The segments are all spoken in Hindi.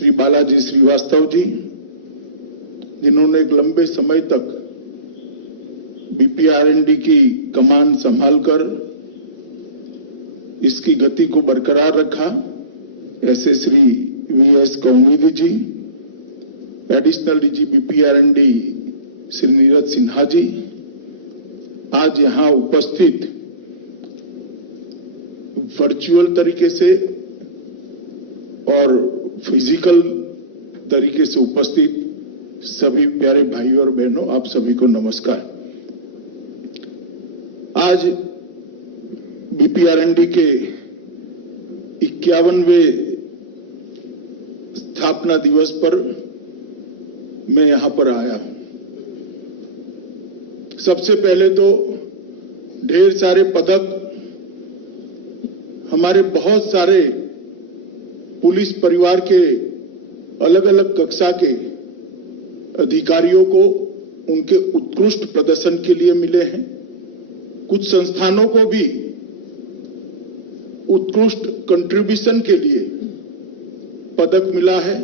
श्री बालाजी श्रीवास्तव जी, जिन्होंने एक लंबे समय तक बीपीआरएनडी की कमान संभालकर इसकी गति को बरकरार रखा, ऐसे Shri V S Kaumudi ji, additional DG BPRND Shri Neeraj Sinha ji, आज यहां उपस्थित वर्चुअल तरीके से और फिजिकल तरीके से उपस्थित सभी प्यारे भाइयों और बहनों, आप सभी को नमस्कार। आज बीपीआरएनडी के 51वें स्थापना दिवस पर मैं यहां पर आया हूं। सबसे पहले तो ढेर सारे पदक हमारे बहुत सारे पुलिस परिवार के अलग अलग कक्षा के अधिकारियों को उनके उत्कृष्ट प्रदर्शन के लिए मिले हैं। कुछ संस्थानों को भी उत्कृष्ट कंट्रीब्यूशन के लिए पदक मिला है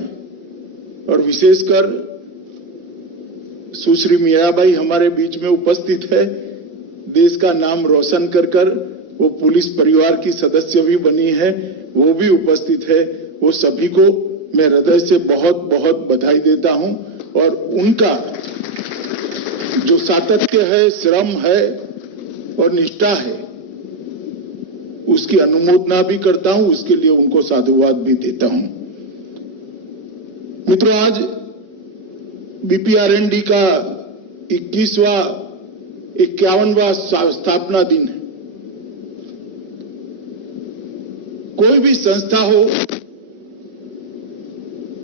और विशेषकर सुश्री मीराबाई हमारे बीच में उपस्थित है। देश का नाम रोशन कर वो पुलिस परिवार की सदस्य भी बनी है, वो भी उपस्थित है। वो सभी को मैं हृदय से बहुत बहुत बधाई देता हूं और उनका जो सातत्य है, श्रम है और निष्ठा है, उसकी अनुमोदना भी करता हूं, उसके लिए उनको साधुवाद भी देता हूं। मित्रों, आज बीपीआरएनडी का 51वां स्थापना दिन है। कोई भी संस्था हो,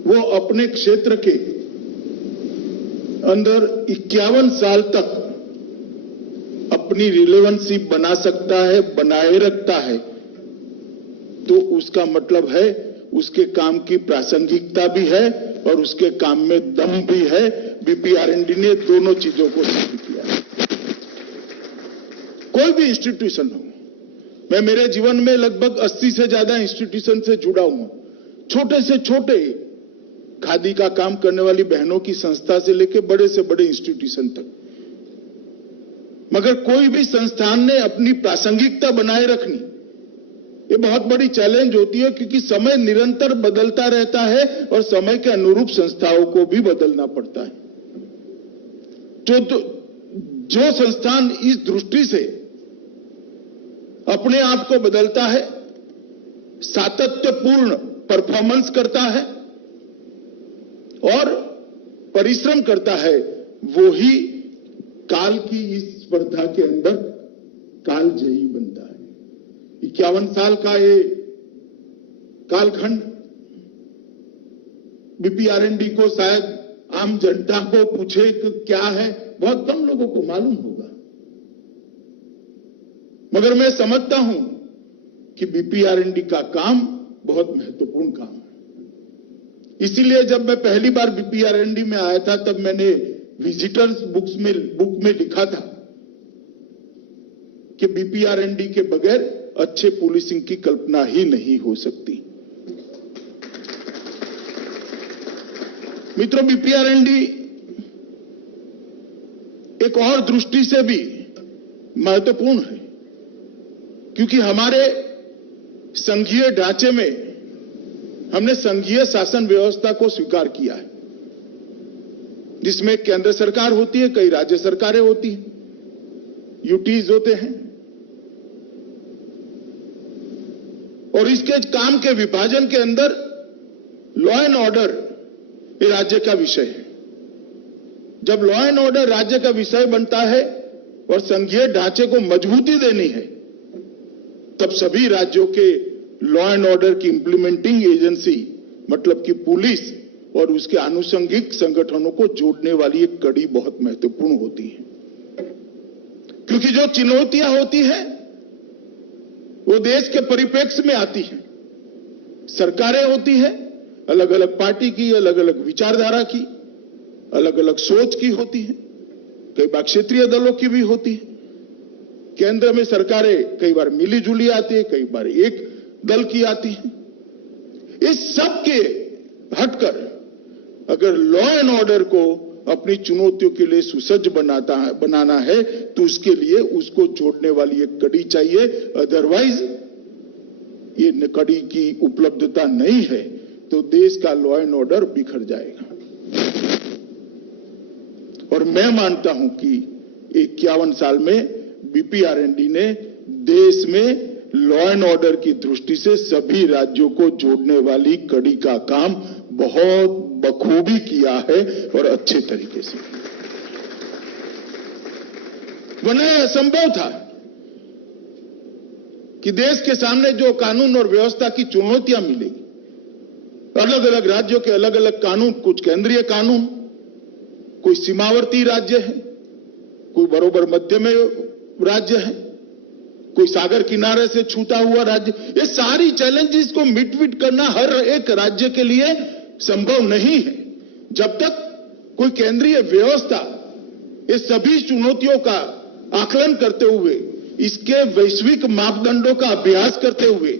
वो अपने क्षेत्र के अंदर 51 साल तक अपनी रिलेवेंसी बना सकता है, बनाए रखता है, तो उसका मतलब है उसके काम की प्रासंगिकता भी है और उसके काम में दम भी है। बीपीआरएनडी ने दोनों चीजों को सिद्ध किया है। कोई भी इंस्टीट्यूशन हो, मैं मेरे जीवन में लगभग 80 से ज्यादा इंस्टीट्यूशन से जुड़ा हूं। छोटे से छोटे खादी का काम करने वाली बहनों की संस्था से लेकर बड़े से बड़े इंस्टीट्यूशन तक, मगर कोई भी संस्थान ने अपनी प्रासंगिकता बनाए रखनी, ये बहुत बड़ी चैलेंज होती है, क्योंकि समय निरंतर बदलता रहता है और समय के अनुरूप संस्थाओं को भी बदलना पड़ता है। जो संस्थान इस दृष्टि से अपने आप को बदलता है, सातत्यपूर्ण परफॉर्मेंस करता है और परिश्रम करता है, वो ही काल की इस स्पर्धा के अंदर कालजयी बनता है। 51 साल का ये कालखंड बीपीआरएनडी को शायद आम जनता को पूछे कि क्या है, बहुत कम लोगों को मालूम होगा, मगर मैं समझता हूं कि बीपीआरएनडी का काम बहुत महत्वपूर्ण काम है। इसीलिए जब मैं पहली बार बीपीआरएनडी में आया था, तब मैंने विजिटर्स बुक में लिखा था कि बीपीआरएनडी के बगैर अच्छे पुलिसिंग की कल्पना ही नहीं हो सकती। मित्रों, बीपीआरएनडी एक और दृष्टि से भी महत्वपूर्ण है, क्योंकि हमारे संघीय ढांचे में हमने संघीय शासन व्यवस्था को स्वीकार किया है, जिसमें केंद्र सरकार होती है, कई राज्य सरकारें होती हैं, यूटीज होते हैं, और इसके काम के विभाजन के अंदर लॉ एंड ऑर्डर ये राज्य का विषय है। जब लॉ एंड ऑर्डर राज्य का विषय बनता है और संघीय ढांचे को मजबूती देनी है, तब सभी राज्यों के लॉ एंड ऑर्डर की इंप्लीमेंटिंग एजेंसी, मतलब कि पुलिस और उसके आनुषंगिक संगठनों को जोड़ने वाली एक कड़ी बहुत महत्वपूर्ण होती है। क्योंकि जो चुनौतियां होती हैं वो देश के परिप्रेक्ष्य में आती हैं। सरकारें होती हैं अलग अलग पार्टी की, अलग अलग विचारधारा की, अलग अलग सोच की होती हैं, कई बार क्षेत्रीय दलों की भी होती है। केंद्र में सरकारें कई बार मिली जुली आती है, कई बार एक दल की आती है। इस सब के हटकर अगर लॉ एंड ऑर्डर को अपनी चुनौतियों के लिए सुसज्ज बनाना है तो उसके लिए उसको जोड़ने वाली एक कड़ी चाहिए। अदरवाइज ये कड़ी की उपलब्धता नहीं है तो देश का लॉ एंड ऑर्डर बिखर जाएगा। और मैं मानता हूं कि 51 साल में बीपीआरएनडी ने देश में लॉ एंड ऑर्डर की दृष्टि से सभी राज्यों को जोड़ने वाली कड़ी का काम बहुत बखूबी किया है और अच्छे तरीके से। वरना असंभव था कि देश के सामने जो कानून और व्यवस्था की चुनौतियां मिलेगी, अलग अलग राज्यों के अलग अलग कानून, कुछ केंद्रीय कानून, कोई सीमावर्ती राज्य है, कोई बरोबर मध्य में राज्य है, कोई सागर किनारे से छूटा हुआ राज्य। ये सारी चैलेंजेस को मिट करना हर एक राज्य के लिए संभव नहीं है। जब तक कोई केंद्रीय व्यवस्था ये सभी चुनौतियों का आकलन करते हुए, इसके वैश्विक मापदंडों का अभ्यास करते हुए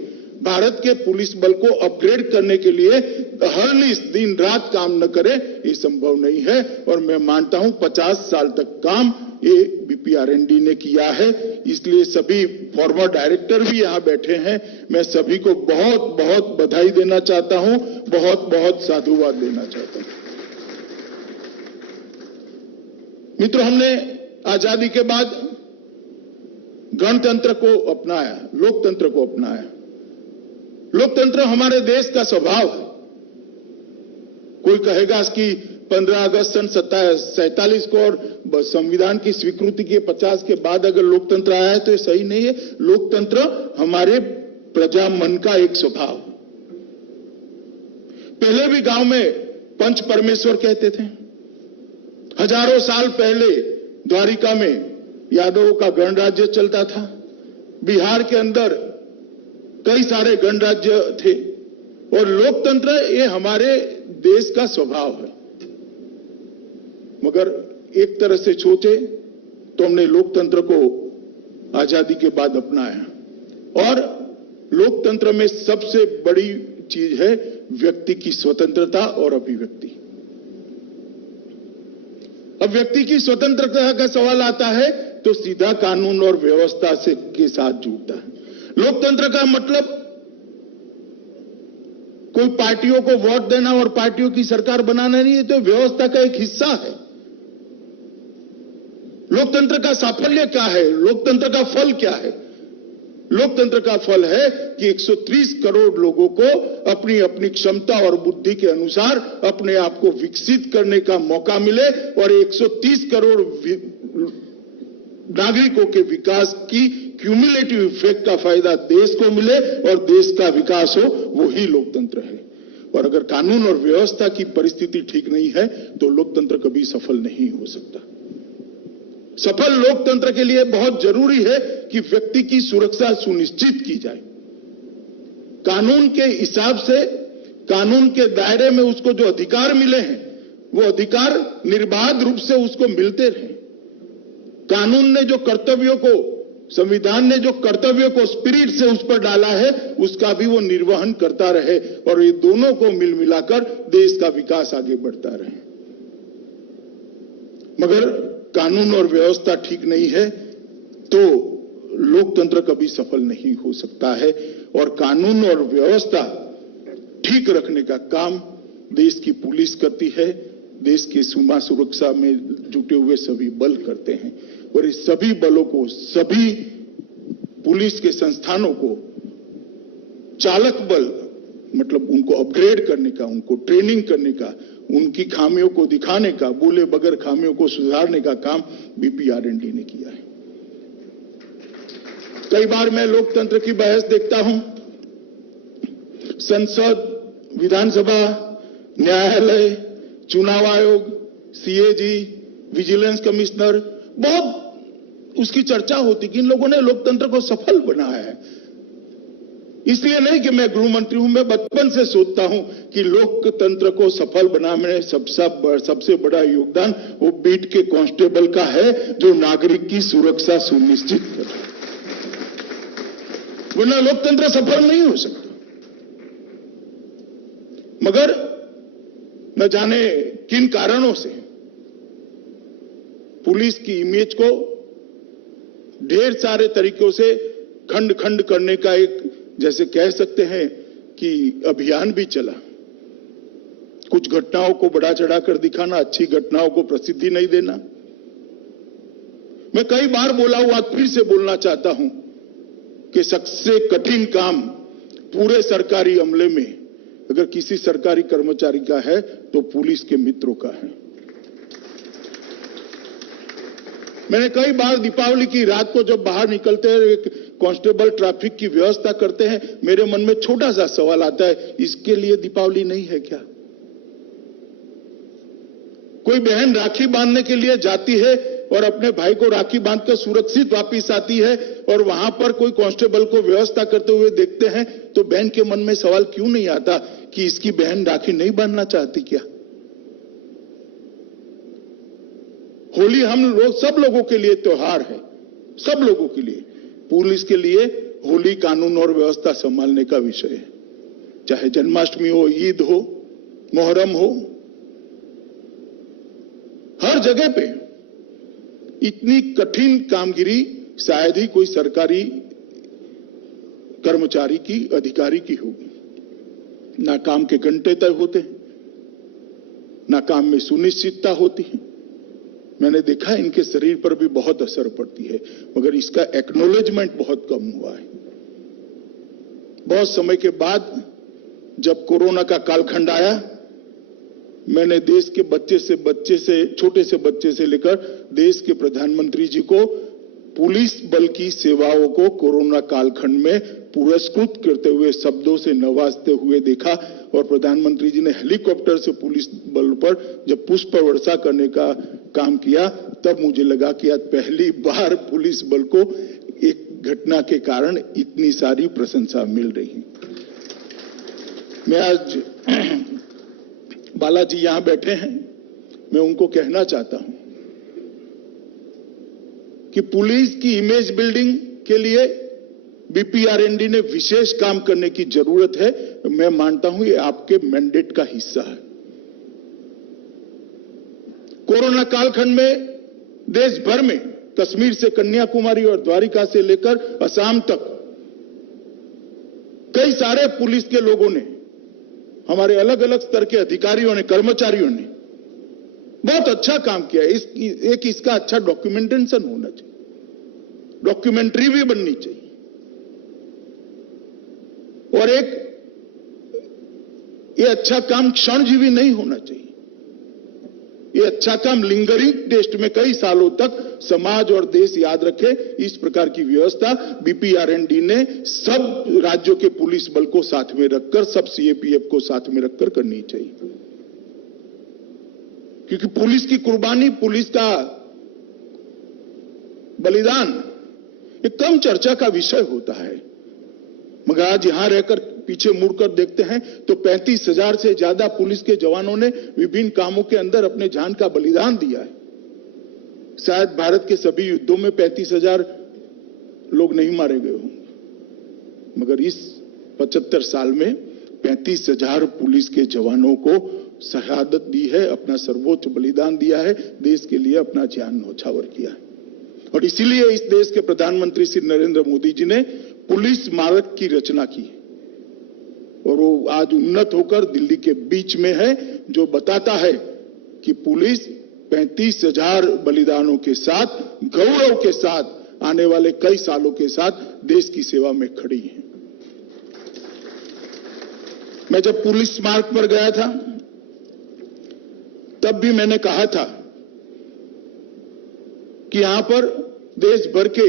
भारत के पुलिस बल को अपग्रेड करने के लिए हरनिश दिन रात काम न करे, ये संभव नहीं है। और मैं मानता हूं 50 साल तक काम ये बीपीआरएनडी ने किया है। इसलिए सभी फॉर्मर डायरेक्टर भी यहां बैठे हैं, मैं सभी को बहुत बहुत बधाई देना चाहता हूं, बहुत बहुत साधुवाद देना चाहता हूं। मित्रों, हमने आजादी के बाद गणतंत्र को अपनाया, लोकतंत्र को अपनाया। लोकतंत्र हमारे देश का स्वभाव है। कोई कहेगा कि 15 अगस्त सन 47 को और संविधान की स्वीकृति के 50 के बाद अगर लोकतंत्र आया है तो ये सही नहीं है। लोकतंत्र हमारे प्रजा मन का एक स्वभाव। पहले भी गांव में पंच परमेश्वर कहते थे। हजारों साल पहले द्वारिका में यादवों का गणराज्य चलता था। बिहार के अंदर कई सारे गणराज्य थे और लोकतंत्र ये हमारे देश का स्वभाव है। मगर एक तरह से सोचे तो हमने लोकतंत्र को आजादी के बाद अपनाया और लोकतंत्र में सबसे बड़ी चीज है व्यक्ति की स्वतंत्रता और अभिव्यक्ति। अब व्यक्ति की स्वतंत्रता का सवाल आता है तो सीधा कानून और व्यवस्था से के साथ जुड़ता है। लोकतंत्र का मतलब कोई पार्टियों को वोट देना और पार्टियों की सरकार बनाना नहीं है, तो व्यवस्था का एक हिस्सा है। लोकतंत्र का साफल्य क्या है? लोकतंत्र का फल क्या है? लोकतंत्र का फल है कि 130 करोड़ लोगों को अपनी अपनी क्षमता और बुद्धि के अनुसार अपने आप को विकसित करने का मौका मिले और 130 करोड़ नागरिकों के विकास की क्यूमुलेटिव इफेक्ट का फायदा देश को मिले और देश का विकास हो, वो ही लोकतंत्र है। और अगर कानून और व्यवस्था की परिस्थिति ठीक नहीं है तो लोकतंत्र कभी सफल नहीं हो सकता। सफल लोकतंत्र के लिए बहुत जरूरी है कि व्यक्ति की सुरक्षा सुनिश्चित की जाए। कानून के हिसाब से, कानून के दायरे में उसको जो अधिकार मिले हैं वो अधिकार निर्बाध रूप से उसको मिलते रहे। कानून ने जो कर्तव्यों को, संविधान ने जो कर्तव्यों को स्पिरिट से उस पर डाला है उसका भी वो निर्वहन करता रहे और ये दोनों को मिल मिलाकर देश का विकास आगे बढ़ता रहे। मगर कानून और व्यवस्था ठीक नहीं है तो लोकतंत्र कभी सफल नहीं हो सकता है। और कानून और व्यवस्था ठीक रखने का काम देश की पुलिस करती है, देश की सीमा सुरक्षा में जुटे हुए सभी बल करते हैं। और इस सभी बलों को, सभी पुलिस के संस्थानों को चालक बल, मतलब उनको अपग्रेड करने का, उनको ट्रेनिंग करने का, उनकी खामियों को दिखाने का, बोले बगैर खामियों को सुधारने का काम बीपीआरएनडी ने किया है। कई बार मैं लोकतंत्र की बहस देखता हूं। संसद, विधानसभा, न्यायालय, चुनाव आयोग, सीएजी, विजिलेंस कमिश्नर, बहुत उसकी चर्चा होती कि इन लोगों ने लोकतंत्र को सफल बनाया है। इसलिए नहीं कि मैं गृह मंत्री हूं, मैं बचपन से सोचता हूं कि लोकतंत्र को सफल बनाने में सबसे बड़ा योगदान वो बीट के कांस्टेबल का है जो नागरिक की सुरक्षा सुनिश्चित करे, वरना लोकतंत्र सफल नहीं हो सकता। मगर न जाने किन कारणों से पुलिस की इमेज को ढेर सारे तरीकों से खंड खंड करने का एक, जैसे कह सकते हैं कि अभियान भी चला। कुछ घटनाओं को बढ़ा चढ़ाकर दिखाना, अच्छी घटनाओं को प्रसिद्धि नहीं देना। मैं कई बार बोला हूं, आज फिर से बोलना चाहता हूं कि सबसे कठिन काम पूरे सरकारी अमले में अगर किसी सरकारी कर्मचारी का है तो पुलिस के मित्रों का है। मैंने कई बार दीपावली की रात को जब बाहर निकलते हैं, कांस्टेबल ट्रैफिक की व्यवस्था करते हैं, मेरे मन में छोटा सा सवाल आता है, इसके लिए दीपावली नहीं है क्या? कोई बहन राखी बांधने के लिए जाती है और अपने भाई को राखी बांधकर सुरक्षित वापस आती है और वहां पर कोई कांस्टेबल को व्यवस्था करते हुए देखते हैं, तो बहन के मन में सवाल क्यों नहीं आता कि इसकी बहन राखी नहीं बांधना चाहती क्या? होली हम लोग, सब लोगों के लिए त्योहार है, सब लोगों के लिए। पुलिस के लिए होली कानून और व्यवस्था संभालने का विषय है। चाहे जन्माष्टमी हो, ईद हो, मोहर्रम हो, हर जगह पे इतनी कठिन कामगिरी शायद ही कोई सरकारी कर्मचारी की, अधिकारी की होगी। ना काम के घंटे तय होते हैं, ना काम में सुनिश्चितता होती है। मैंने देखा इनके शरीर पर भी बहुत असर पड़ती है, मगर इसका एक्नॉलेजमेंट बहुत कम हुआ है। बहुत समय के बाद जब कोरोना का कालखंड आया, मैंने देश के छोटे से बच्चे से लेकर देश के प्रधानमंत्री जी को पुलिस बल की सेवाओं को कोरोना कालखंड में पुरस्कृत करते हुए, शब्दों से नवाजते हुए देखा। और प्रधानमंत्री जी ने हेलीकॉप्टर से पुलिस बल पर जब पुष्प वर्षा करने का काम किया, तब मुझे लगा कि आज पहली बार पुलिस बल को एक घटना के कारण इतनी सारी प्रशंसा मिल रही है। मैं आज बालाजी यहां बैठे हैं, मैं उनको कहना चाहता हूं कि पुलिस की इमेज बिल्डिंग के लिए बीपीआरएनडी ने विशेष काम करने की जरूरत है। मैं मानता हूं ये आपके मैंडेट का हिस्सा है। कोरोना कालखंड में देश भर में कश्मीर से कन्याकुमारी और द्वारिका से लेकर असम तक कई सारे पुलिस के लोगों ने, हमारे अलग अलग स्तर के अधिकारियों ने, कर्मचारियों ने बहुत अच्छा काम किया। एक इसका अच्छा डॉक्यूमेंटेशन होना चाहिए, डॉक्यूमेंट्री भी बननी चाहिए। और एक ये अच्छा काम क्षणजीवी नहीं होना चाहिए। ये अच्छा काम लिंगरिंग टेस्ट में कई सालों तक समाज और देश याद रखे, इस प्रकार की व्यवस्था बीपीआरएनडी ने सब राज्यों के पुलिस बल को साथ में रखकर, सब सीएपीएफ को साथ में रखकर करनी चाहिए। क्योंकि पुलिस की कुर्बानी, पुलिस का बलिदान एक कम चर्चा का विषय होता है, मगर आज यहां रहकर पीछे मुड़कर देखते हैं तो 35,000 से ज्यादा पुलिस के जवानों ने विभिन्न कामों के अंदर अपने जान का बलिदान दिया है। शायद भारत के सभी युद्धों में 35,000 लोग नहीं मारे गए होंगे, मगर इस 75 साल में 35,000 पुलिस के जवानों को शहादत दी है, अपना सर्वोच्च बलिदान दिया है, देश के लिए अपना जान न्यौछावर किया है। और इसीलिए इस देश के प्रधानमंत्री श्री नरेंद्र मोदी जी ने पुलिस स्मारक की रचना की और वो आज उन्नत होकर दिल्ली के बीच में है, जो बताता है कि पुलिस 35,000 बलिदानों के साथ, गौरव के साथ, आने वाले कई सालों के साथ देश की सेवा में खड़ी है। मैं जब पुलिस स्मारक पर गया था तब भी मैंने कहा था कि यहां पर देश भर के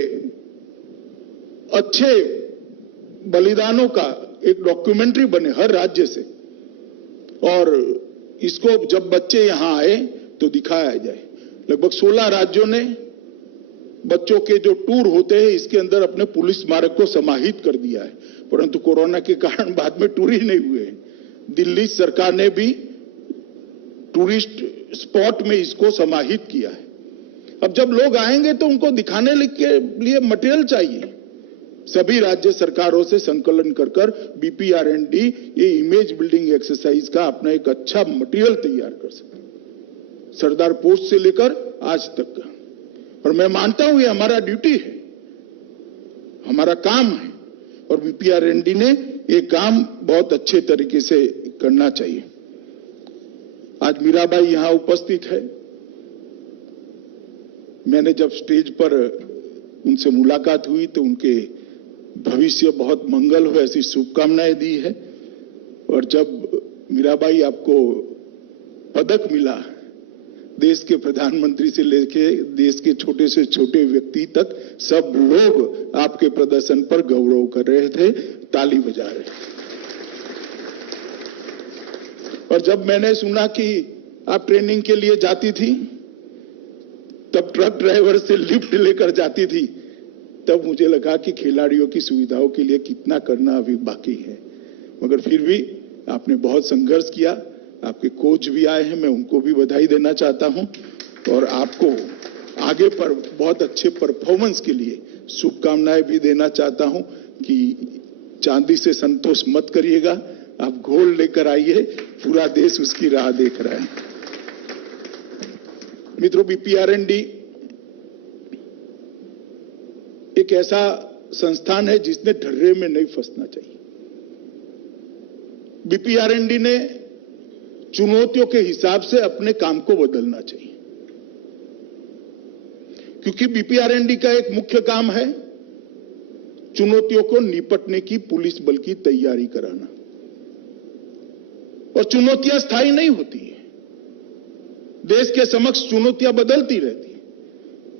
अच्छे बलिदानों का एक डॉक्यूमेंट्री बने हर राज्य से, और इसको जब बच्चे यहां आए तो दिखाया जाए। लगभग 16 राज्यों ने बच्चों के जो टूर होते हैं इसके अंदर अपने पुलिस स्मारक को समाहित कर दिया है, परंतु कोरोना के कारण बाद में टूर ही नहीं हुए। दिल्ली सरकार ने भी टूरिस्ट स्पॉट में इसको समाहित किया है। अब जब लोग आएंगे तो उनको दिखाने के लिए मटेरियल चाहिए, सभी राज्य सरकारों से संकलन कर बीपीआरएनडी ये इमेज बिल्डिंग एक्सरसाइज का अपना एक अच्छा मटेरियल तैयार कर सके, सरदार पोस्ट से लेकर आज तक का। और मैं मानता हूं ये हमारा ड्यूटी है, हमारा काम है, और बीपीआरएनडी ने ये काम बहुत अच्छे तरीके से करना चाहिए। आज मीराबाई यहां उपस्थित है। मैंने जब स्टेज पर उनसे मुलाकात हुई तो उनके भविष्य बहुत मंगल हो ऐसी शुभकामनाएं दी है। और जब मीराबाई आपको पदक मिला, देश के प्रधानमंत्री से लेके देश के छोटे से छोटे व्यक्ति तक सब लोग आपके प्रदर्शन पर गौरव कर रहे थे, ताली बजा रहे थे। और जब मैंने सुना कि आप ट्रेनिंग के लिए जाती थी, तब ट्रक ड्राइवर से लिफ्ट लेकर जाती थी, तब मुझे लगा कि खिलाड़ियों की सुविधाओं के लिए कितना करना अभी बाकी है। मगर फिर भी आपने बहुत संघर्ष किया। आपके कोच भी आए हैं, मैं उनको भी बधाई देना चाहता हूं और आपको आगे पर बहुत अच्छे परफॉर्मेंस के लिए शुभकामनाएं भी देना चाहता हूं कि चांदी से संतोष मत करिएगा, आप गोल्ड लेकर आइए, पूरा देश उसकी राह देख रहा है। मित्रों, बीपीआरएनडी एक ऐसा संस्थान है जिसने ढर्रे में नहीं फंसना चाहिए। बीपीआरएनडी ने चुनौतियों के हिसाब से अपने काम को बदलना चाहिए, क्योंकि बीपीआरएनडी का एक मुख्य काम है चुनौतियों को निपटने की पुलिस बल की तैयारी कराना। और चुनौतियां स्थायी नहीं होती है, देश के समक्ष चुनौतियां बदलती रहती है।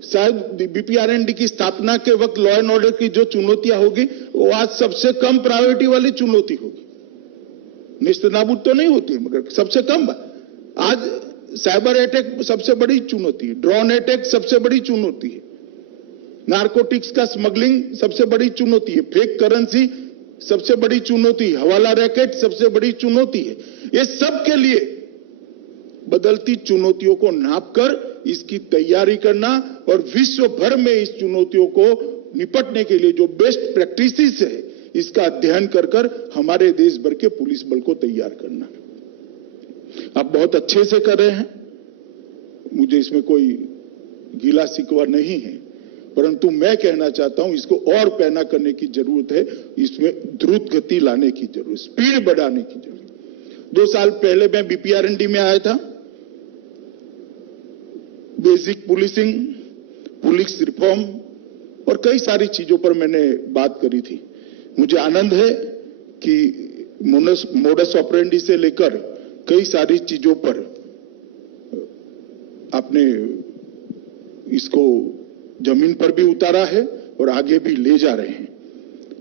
शायद बीपीआरएनडी की स्थापना के वक्त लॉ एंड ऑर्डर की जो चुनौतियां होगी वो आज सबसे कम प्रायोरिटी वाली चुनौती होगी। निस्तनाबूद तो नहीं होती मगर सबसे कम। आज साइबर अटैक सबसे बड़ी चुनौती है, ड्रोन अटैक सबसे बड़ी चुनौती है, नारकोटिक्स का स्मगलिंग सबसे बड़ी चुनौती है, फेक करेंसी सबसे बड़ी चुनौती है, हवाला रैकेट सबसे बड़ी चुनौती है। ये सब के लिए बदलती चुनौतियों को नापकर इसकी तैयारी करना और विश्व भर में इस चुनौतियों को निपटने के लिए जो बेस्ट प्रैक्टिसेस है इसका अध्ययन कर हमारे देश भर के पुलिस बल को तैयार करना। आप बहुत अच्छे से कर रहे हैं, मुझे इसमें कोई गीला शिकवा नहीं है, परंतु मैं कहना चाहता हूं इसको और पैना करने की जरूरत है, इसमें द्रुत गति लाने की जरूरत, स्पीड बढ़ाने की जरूरत। 2 साल पहले मैं बीपीआरएनडी में आया था। बेसिक पुलिसिंग, पुलिस रिफॉर्म और कई सारी चीजों पर मैंने बात करी थी। मुझे आनंद है कि मोडस ऑपरेंडी से लेकर कई सारी चीजों पर आपने इसको जमीन पर भी उतारा है और आगे भी ले जा रहे हैं।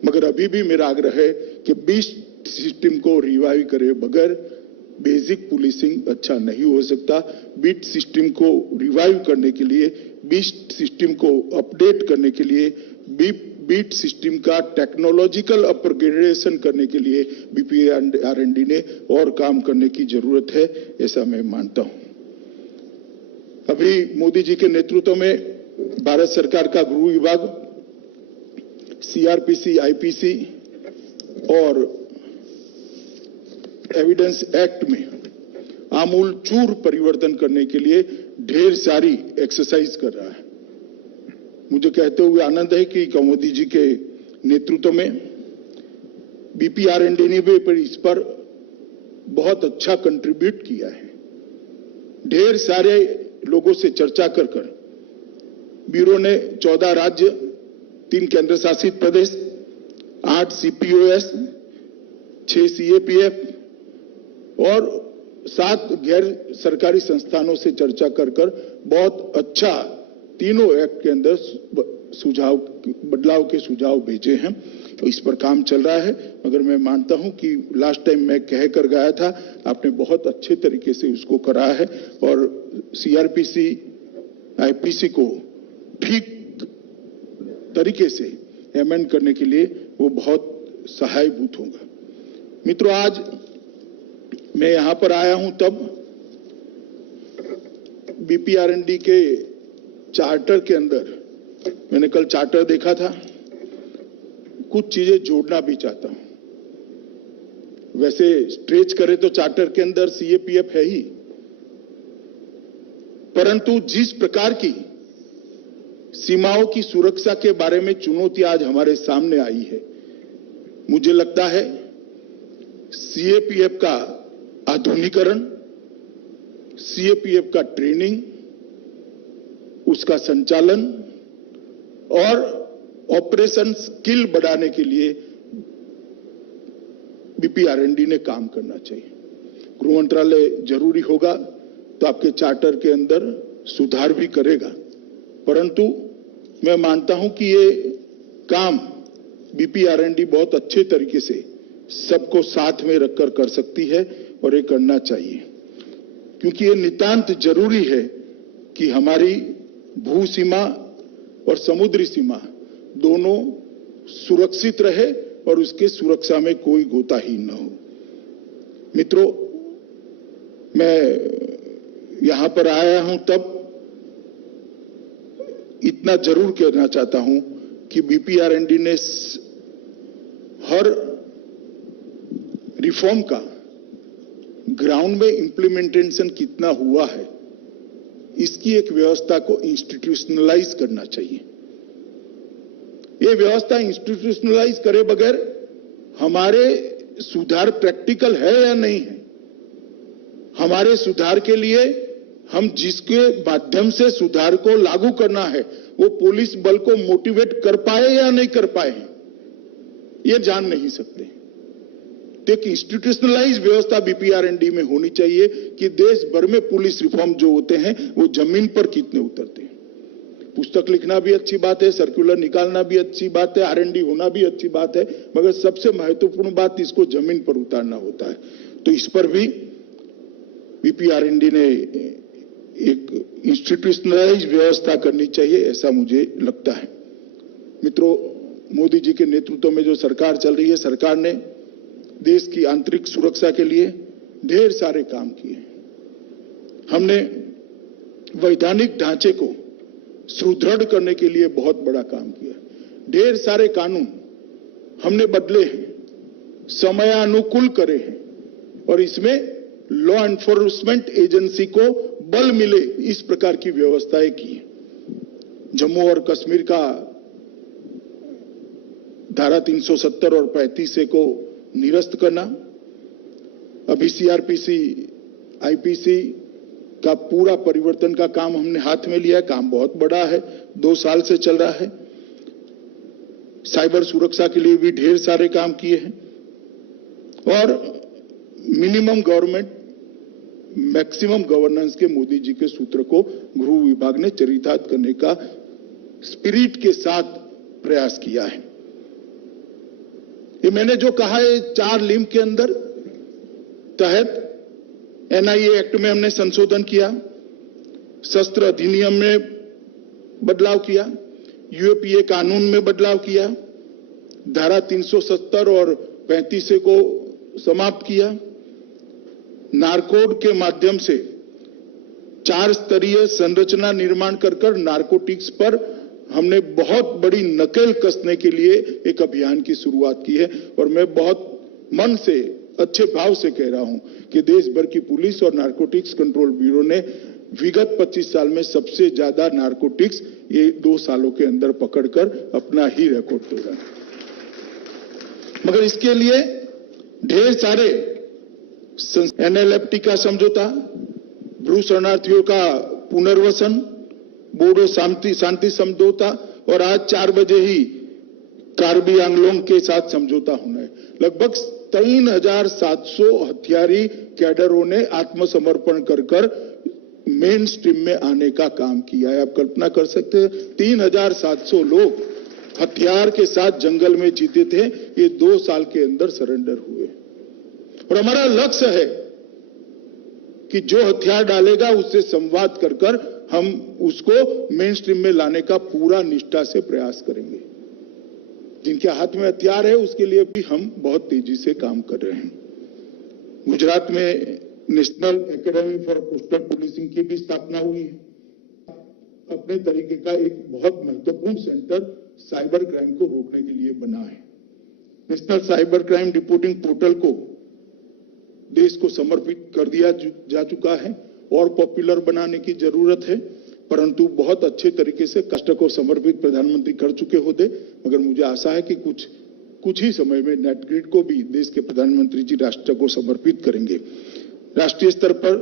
मगर अभी भी मेरा आग्रह है कि बीट सिस्टम को रिवाइव करे बगैर बेसिक पुलिसिंग अच्छा नहीं हो सकता। बीट सिस्टम को रिवाइव करने के लिए, बीट सिस्टम को अपडेट करने के लिए, बीट सिस्टम का टेक्नोलॉजिकल अपग्रेडेशन करने के लिए बीपीआरएनडी ने और काम करने की जरूरत है, ऐसा मैं मानता हूं। अभी मोदी जी के नेतृत्व में भारत सरकार का गृह विभाग सीआरपीसी, आईपीसी और एविडेंस एक्ट में आमूल चूर परिवर्तन करने के लिए ढेर सारी एक्सरसाइज कर रहा है। मुझे कहते हुए आनंद है कि मोदी जी के नेतृत्व में बीपीआरएनडी ने भी इस पर बहुत अच्छा कंट्रीब्यूट किया है। ढेर सारे लोगों से चर्चा कर ब्यूरो ने 14 राज्य, 3 केंद्र शासित प्रदेश, 8 सीपीओएस, 6 सीएपीएफ और 7 गैर सरकारी संस्थानों से चर्चा कर बहुत अच्छा तीनों एक्ट के अंदर सुझाव, बदलाव के सुझाव भेजे हैं। तो इस पर काम चल रहा है। मगर मैं मानता हूं कि लास्ट टाइम मैं कह कर गया था, आपने बहुत अच्छे तरीके से उसको करा है और सीआरपीसी, आईपीसी को ठीक तरीके से अमेंड करने के लिए वो बहुत सहायभूत होगा। मित्रों, आज मैं यहां पर आया हूं तब बीपीआरएनडी के चार्टर के अंदर, मैंने कल चार्टर देखा था, कुछ चीजें जोड़ना भी चाहता हूं। वैसे स्ट्रेच करे तो चार्टर के अंदर सीएपीएफ है ही, परंतु जिस प्रकार की सीमाओं की सुरक्षा के बारे में चुनौती आज हमारे सामने आई है, मुझे लगता है सीएपीएफ का आधुनिकीकरण, सीएपीएफ का ट्रेनिंग, उसका संचालन और ऑपरेशन स्किल बढ़ाने के लिए बीपीआरएनडी ने काम करना चाहिए। गृह मंत्रालय जरूरी होगा तो आपके चार्टर के अंदर सुधार भी करेगा, परंतु मैं मानता हूं कि ये काम बीपीआरएनडी बहुत अच्छे तरीके से सबको साथ में रखकर कर सकती है और ये करना चाहिए, क्योंकि ये नितांत जरूरी है कि हमारी भू सीमा और समुद्री सीमा दोनों सुरक्षित रहे और उसके सुरक्षा में कोई गोताही न हो। मित्रों, मैं यहां पर आया हूं तब इतना जरूर कहना चाहता हूं कि बीपीआरएनडी ने हर रिफॉर्म का ग्राउंड में इंप्लीमेंटेशन कितना हुआ है, इसकी एक व्यवस्था को इंस्टीट्यूशनलाइज करना चाहिए। ये व्यवस्था इंस्टीट्यूशनलाइज करे बगैर हमारे सुधार प्रैक्टिकल है या नहीं है, हमारे सुधार के लिए हम जिसके माध्यम से सुधार को लागू करना है वो पुलिस बल को मोटिवेट कर पाए या नहीं कर पाए, ये जान नहीं सकते। तो एक इंस्टीट्यूशनलाइज व्यवस्था बीपीआरएनडी में होनी चाहिए कि देश भर में पुलिस रिफॉर्म जो होते हैं वो जमीन पर कितने उतरते हैं। पुस्तक लिखना भी अच्छी बात है, सर्कुलर निकालना भी अच्छी बात है, आरएनडी होना भी अच्छी बात है, मगर सबसे महत्वपूर्ण बात इसको जमीन पर उतारना होता है। तो इस पर भी बीपीआरएनडी ने एक इंस्टीट्यूशनलाइज व्यवस्था करनी चाहिए, ऐसा मुझे लगता है। मित्रों, मोदी जी के नेतृत्व में जो सरकार चल रही है, सरकार ने देश की आंतरिक सुरक्षा के लिए ढेर सारे काम किए। हमने वैधानिक ढांचे को सुदृढ़ करने के लिए बहुत बड़ा काम किया। ढेर सारे कानून हमने बदले हैं, समयानुकूल करे हैं और इसमें लॉ एनफोर्समेंट एजेंसी को बल मिले, इस प्रकार की व्यवस्थाएं की। जम्मू और कश्मीर का धारा 370 और 35 को निरस्त करना, अभी सीआरपीसी आईपीसी का पूरा परिवर्तन का काम हमने हाथ में लिया है। काम बहुत बड़ा है, 2 साल से चल रहा है। साइबर सुरक्षा के लिए भी ढेर सारे काम किए हैं और मिनिमम गवर्नमेंट मैक्सिमम गवर्नेंस के मोदी जी के सूत्र को गृह विभाग ने चरितार्थ करने का स्पिरिट के साथ प्रयास किया है। ये मैंने जो कहा है 4 लिंब के अंदर तहत एनआईए एक्ट में हमने संशोधन किया, शस्त्र अधिनियम में बदलाव किया, यूएपीए कानून में बदलाव किया, धारा 370 और 35 को समाप्त किया, नारकोड के माध्यम से 4 स्तरीय संरचना निर्माण कर नारकोटिक्स पर हमने बहुत बड़ी नकेल कसने के लिए एक अभियान की शुरुआत की है। और मैं बहुत मन से अच्छे भाव से कह रहा हूं कि देश भर की पुलिस और नारकोटिक्स कंट्रोल ब्यूरो ने विगत 25 साल में सबसे ज्यादा नारकोटिक्स ये 2 सालों के अंदर पकड़कर अपना ही रिकॉर्ड तोड़ा। मगर इसके लिए ढेर सारे एनएलएफटी का समझौता, ब्रू शरणार्थियों का पुनर्वसन, बोडो शांति समझौता और आज 4 बजे ही कार्बी आंगलोंग के साथ समझौता होना है। लगभग 3700 हथियारी कैडरों ने आत्मसमर्पण कर मेन स्ट्रीम में आने का काम किया है। आप कल्पना कर सकते हैं 3700 लोग हथियार के साथ जंगल में जीते थे, ये 2 साल के अंदर सरेंडर हुए। और हमारा लक्ष्य है कि जो हथियार डालेगा उससे संवाद कर हम उसको मेन स्ट्रीम में लाने का पूरा निष्ठा से प्रयास करेंगे। जिनके हाथ में हथियार है उसके लिए भी हम बहुत तेजी से काम कर रहे हैं। गुजरात में national academy for coastal policing की भी स्थापना हुई है। अपने तरीके का एक बहुत महत्वपूर्ण सेंटर साइबर क्राइम को रोकने के लिए बना है। National cyber crime reporting portal को देश को समर्पित कर दिया जा चुका है और पॉपुलर बनाने की जरूरत है, परंतु बहुत अच्छे तरीके से राष्ट्र को समर्पित प्रधानमंत्री कर चुके होते, मगर मुझे आशा है कि कुछ ही समय में नेटग्रिड को भी देश के प्रधानमंत्री जी राष्ट्र को समर्पित करेंगे। राष्ट्रीय स्तर पर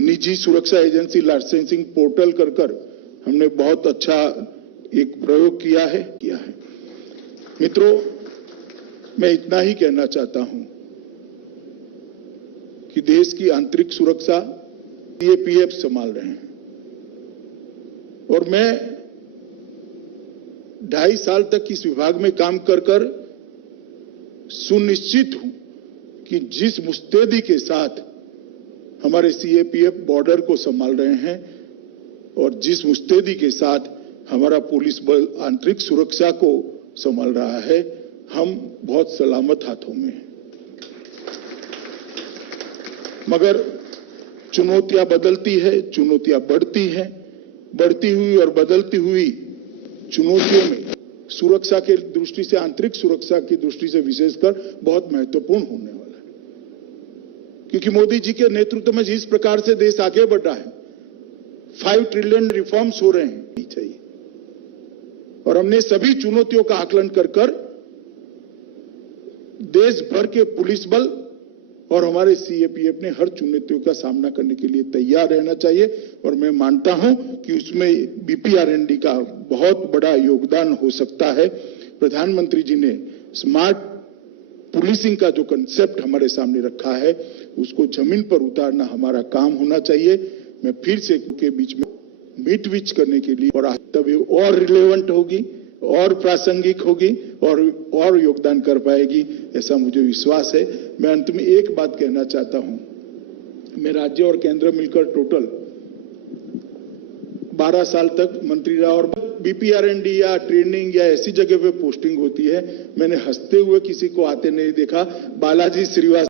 निजी सुरक्षा एजेंसी लाइसेंसिंग पोर्टल कर हमने बहुत अच्छा एक प्रयोग किया है। मित्रों, मैं इतना ही कहना चाहता हूं कि देश की आंतरिक सुरक्षा सीएपीएफ संभाल रहे हैं और मैं 2.5 साल तक इस विभाग में काम कर सुनिश्चित हूं कि जिस मुस्तैदी के साथ हमारे सीएपीएफ बॉर्डर को संभाल रहे हैं और जिस मुस्तैदी के साथ हमारा पुलिस बल आंतरिक सुरक्षा को संभाल रहा है, हम बहुत सलामत हाथों में हैं। मगर चुनौतियां बदलती है, चुनौतियां बढ़ती हैं, बढ़ती हुई और बदलती हुई चुनौतियों में सुरक्षा के दृष्टि से, आंतरिक सुरक्षा की दृष्टि से विशेषकर बहुत महत्वपूर्ण होने वाला है, क्योंकि मोदी जी के नेतृत्व में जिस प्रकार से देश आगे बढ़ रहा है, 5 ट्रिलियन रिफॉर्म्स हो रहे हैं चाहिए, और हमने सभी चुनौतियों का आकलन कर देश भर के पुलिस बल और हमारे सीएपीएफ ने हर चुनौतियों का सामना करने के लिए तैयार रहना चाहिए। और मैं मानता हूं कि उसमें बीपीआरएनडी का बहुत बड़ा योगदान हो सकता है। प्रधानमंत्री जी ने स्मार्ट पुलिसिंग का जो कंसेप्ट हमारे सामने रखा है, उसको जमीन पर उतारना हमारा काम होना चाहिए। मैं फिर से के बीच में मीट विच करने के लिए और तभी और रिलेवेंट होगी और प्रासंगिक होगी और योगदान कर पाएगी, ऐसा मुझे विश्वास है। मैं अंत में एक बात कहना चाहता हूं, मैं राज्य और केंद्र मिलकर टोटल 12 साल तक मंत्री रहा और बीपीआरएनडी या ट्रेनिंग या ऐसी जगह पे पोस्टिंग होती है, मैंने हंसते हुए किसी को आते नहीं देखा। बालाजी श्रीवास्तव